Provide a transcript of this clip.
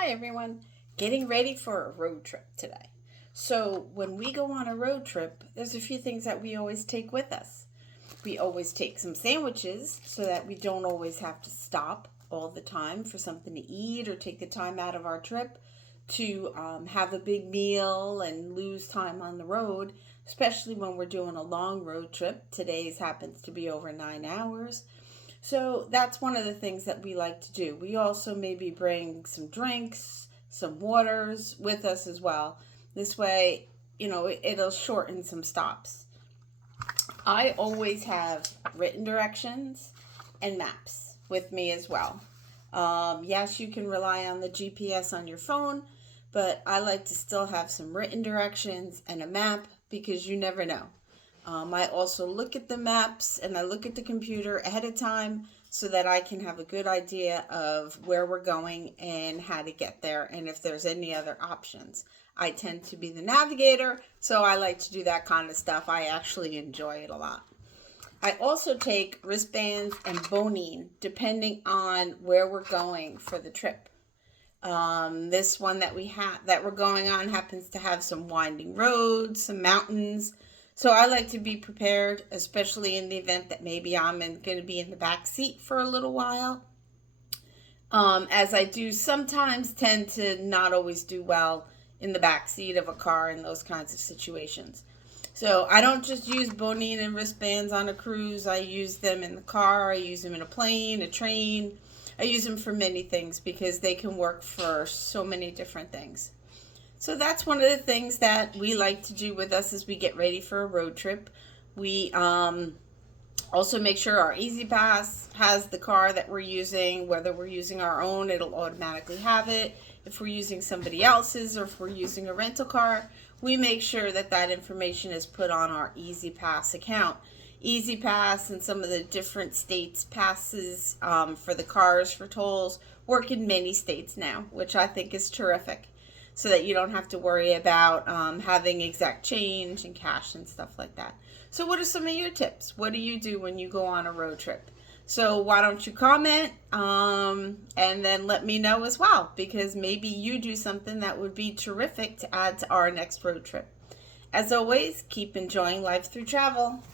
Hi everyone, getting ready for a road trip today. So, when we go on a road trip, there's a few things that we always take with us. We always take some sandwiches so that we don't always have to stop all the time for something to eat or take the time out of our trip to have a big meal and lose time on the road, especially when we're doing a long road trip. Today's happens to be over 9 hours. So that's one of the things that we like to do. We also maybe bring some drinks, some waters with us as well. This way, it'll shorten some stops. I always have written directions and maps with me as well. Yes, you can rely on the GPS on your phone, but I like to still have some written directions and a map because you never know. I also look at the maps and I look at the computer ahead of time so that I can have a good idea of where we're going and how to get there and if there's any other options. I tend to be the navigator, so I like to do that kind of stuff. I actually enjoy it a lot. I also take wristbands and Bonine depending on where we're going for the trip. This one that we're going on happens to have some winding roads, some mountains. So I like to be prepared, especially in the event that maybe I'm going to be in the back seat for a little while. As I do sometimes tend to not always do well in the back seat of a car in those kinds of situations. So I don't just use Bonine and wristbands on a cruise. I use them in the car. I use them in a plane, a train. I use them for many things because they can work for so many different things. So that's one of the things that we like to do with us as we get ready for a road trip. We also make sure our E-ZPass has the car that we're using. Whether we're using our own, it'll automatically have it. If we're using somebody else's or if we're using a rental car, we make sure that that information is put on our E-ZPass account. E-ZPass and some of the different states passes for the cars for tolls work in many states now, which I think is terrific, so that you don't have to worry about having exact change and cash and stuff like that. So what are some of your tips? What do you do when you go on a road trip? So why don't you comment and then let me know as well, because maybe you do something that would be terrific to add to our next road trip. As always, keep enjoying life through travel.